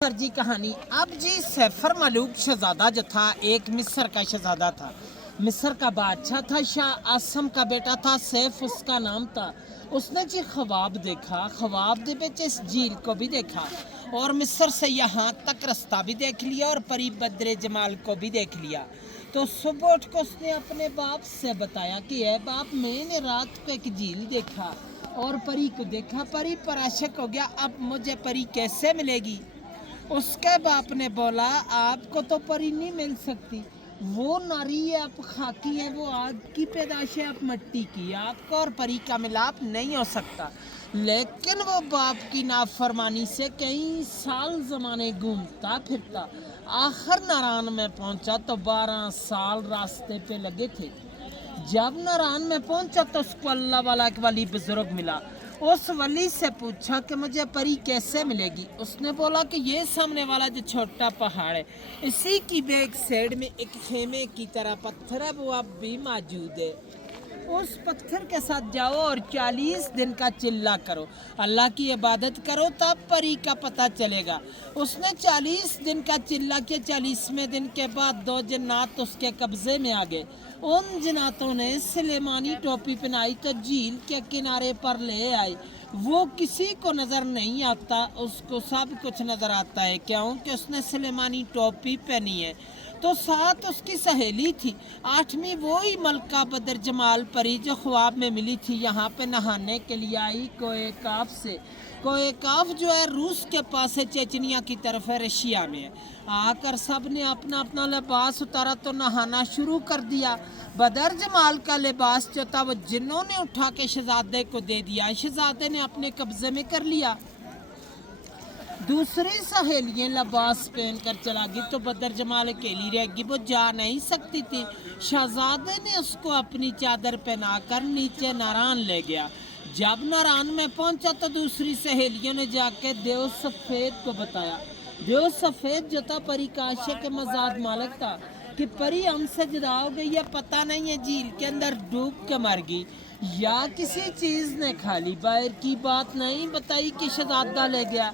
Sir जी कहानी। अब जी सैफर मलूक शहजादा जो था, एक मिस्र का शहजादा था। मिस्र का बादशाह था, शाह आसम का बेटा था, सैफ उसका नाम था। उसने जी ख्वाब देखा, ख्वाब दे बेच इस झील को भी देखा और मिस्र से यहाँ तक रास्ता भी देख लिया और परी बद्रे जमाल को भी देख लिया। तो सुबह उठ कर उसने अपने बाप से बताया कि है बाप, मैंने रात को एक झील देखा और परी को देखा, परी पर आशिक हो गया, अब मुझे परी कैसे मिलेगी। उसके बाप ने बोला, आपको तो परी नहीं मिल सकती, वो नारी है, आप खाकी है, वो आग की पैदाश है, आप मिट्टी की, आपको और परी का मिलाप नहीं हो सकता। लेकिन वो बाप की नाफरमानी से कई साल जमाने घूमता फिरता आखिर नारायण में पहुंचा तो 12 साल रास्ते पे लगे थे। जब नारायण में पहुंचा तो उसको अल्लाह वाला एक वली बुजुर्ग मिला। उस वली से पूछा कि मुझे परी कैसे मिलेगी। उसने बोला कि ये सामने वाला जो छोटा पहाड़ है, इसी की बैक साइड में एक खेमे की तरह पत्थर है, वो अब भी मौजूद है। उस पत्थर के साथ जाओ और 40 दिन का चिल्ला करो, अल्लाह की इबादत करो, तब परी का पता चलेगा। उसने 40 दिन का चिल्ला किया। 40वें दिन के बाद 2 जन्नात उसके कब्जे में आ गए। उन जन्नातों ने सुलेमानी टोपी पहनाई तो झील के किनारे पर ले आई। वो किसी को नज़र नहीं आता, उसको सब कुछ नज़र आता है, क्योंकि उसने सुलेमानी टोपी पहनी है। तो साथ उसकी सहेली थी, 8वीं वही मलका बदर जमाल परी जो ख्वाब में मिली थी। यहाँ पे नहाने के लिए आई कोए काफ से। कोए काफ जो है रूस के पास है, चेचनिया की तरफ है, रशिया में है। आकर सब ने अपना अपना लिबास उतारा तो नहाना शुरू कर दिया। बदर जमाल का लिबास जो था वो जिन्होंने उठा के शहजादे को दे दिया, शहजादे ने अपने कब्जे में कर लिया। दूसरी सहेलियां लिबास पहन कर चला गई तो बदर जमाल अकेली रह गई, वो जा नहीं सकती थी। शहजादे ने उसको अपनी चादर पहनाकर नीचे नारायण ले गया। जब नारायण में पहुंचा तो दूसरी सहेलियों ने जाके देव सफेद को बताया। देव सफेद जो था परी काशे के मजाद मालिक था कि परी हमसे जुदा हो गई है, पता नहीं है झील के अंदर डूब के मर गई या किसी चीज ने खा ली। बाहर की बात नहीं बताई कि शहजादा ले गया।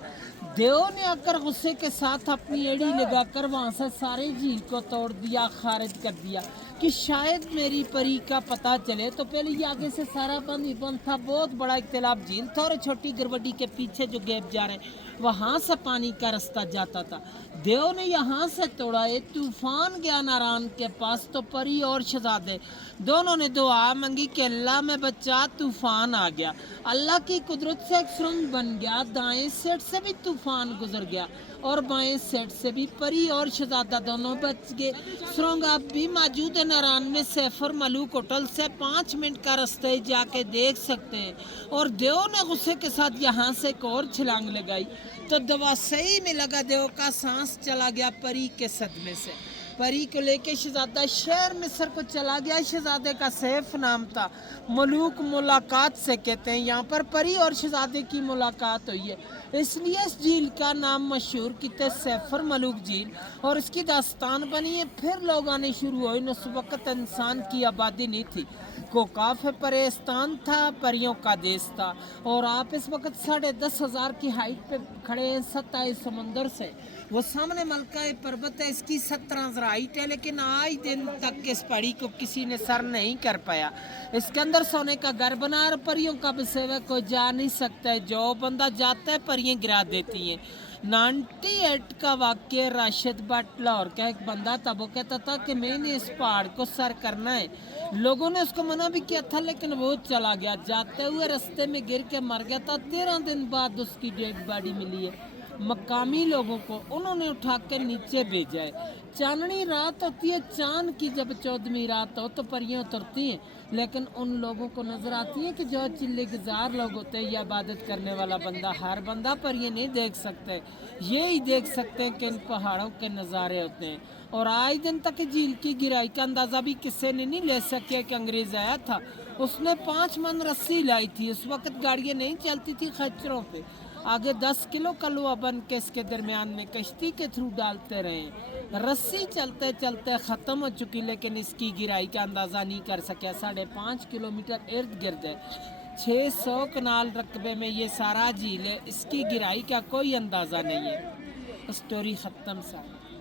देव ने आकर गुस्से के साथ अपनी एड़ी लगाकर वहां से सारे झील को तोड़ दिया, खारिज कर दिया कि शायद मेरी परी का पता चले। तो पहले ये आगे से सारा बंद ही बंद था, बहुत बड़ा इख्तिलाफ झील था और छोटी गरबड्डी के पीछे जो गैप जा रहे वहां से पानी का रास्ता जाता था। देव ने यहाँ से तोड़ा, एक तूफान गया नारायण के पास तो परी और शहजादे दोनों ने दुआ मांगी कि अल्लाह में बच्चा, तूफान आ गया। अल्लाह की कुदरत से एक सुरंग बन गया, दाएं साइड से भी तूफान गुजर गया और बाएं साइड से भी। परी और शहजादा दोनों बच गए। सुरंग अब भी मौजूद है नारायण में, सैफर मलूक होटल से 5 मिनट का रास्ते जाके देख सकते हैं। और देव ने गुस्से के साथ यहाँ से एक और छलांग लगाई तो दवा सही में लगा, देव का सांस चला गया परी के सदमे से। परी को लेके शहजादा शहर मिस्र को चला गया। शहजादे का सैफ नाम था। मलूक मुलाकात से कहते हैं, यहाँ पर परी और शहजादे की मुलाकात हुई है, इसलिए इस झील का नाम मशहूर किते सैफर मलूक झील और इसकी दास्तान बनी है। फिर लोग आने शुरू हुए। उस वक्त इंसान की आबादी नहीं थी, कोकाफ परेस्तान था, परियों का देश था। और आप इस वक्त 10,500 की हाइट पे खड़े हैं 27 समंदर से। वो सामने मलका पर्वत है, इसकी 17,000 हाइट है, लेकिन आज दिन तक इस पहाड़ी को किसी ने सर नहीं कर पाया। इसके अंदर सोने का घर बना और परियों का बसेवा कोई जा नहीं सकता है, जो बंदा जाता है परियां गिरा देती हैं। 98 का वाक्य राशिद भट्ट लाहौर का एक बंदा था, वो कहता था कि मैंने इस पहाड़ को सर करना है। लोगों ने उसको मना भी किया था लेकिन वो चला गया, जाते हुए रास्ते में गिर के मर गया था। 13 दिन बाद उसकी डेड बॉडी मिली है। मकामी लोगों को उन्होंने उठा कर नीचे भेजा है। चांदनी रात होती है, चांद की जब 14वीं रात हो तो परियां उतरती हैं, लेकिन उन लोगों को नजर आती है कि जो चिल्ले गुजार लोग होते हैं या इबादत करने वाला बंदा, हर बंदा परियां नहीं देख सकते, ये ही देख सकते हैं कि इन पहाड़ों के नज़ारे होते हैं। और आज दिन तक झील की गिराई का अंदाज़ा भी किसी ने नहीं ले सके कि अंग्रेज़ आया था, उसने 5 मन रस्सी लाई थी। उस वक्त गाड़ियाँ नहीं चलती थी खच्चरों पे, आगे 10 किलो का लोहा बन के इसके दरमियान में कश्ती के थ्रू डालते रहे। रस्सी चलते चलते ख़त्म हो चुकी, लेकिन इसकी गिराई का अंदाज़ा नहीं कर सके। 5.5 किलोमीटर इर्द गिर्द है, 600 कनाल रकबे में ये सारा झील है, इसकी गिराई का कोई अंदाज़ा नहीं है। اسٹوری ختم سر.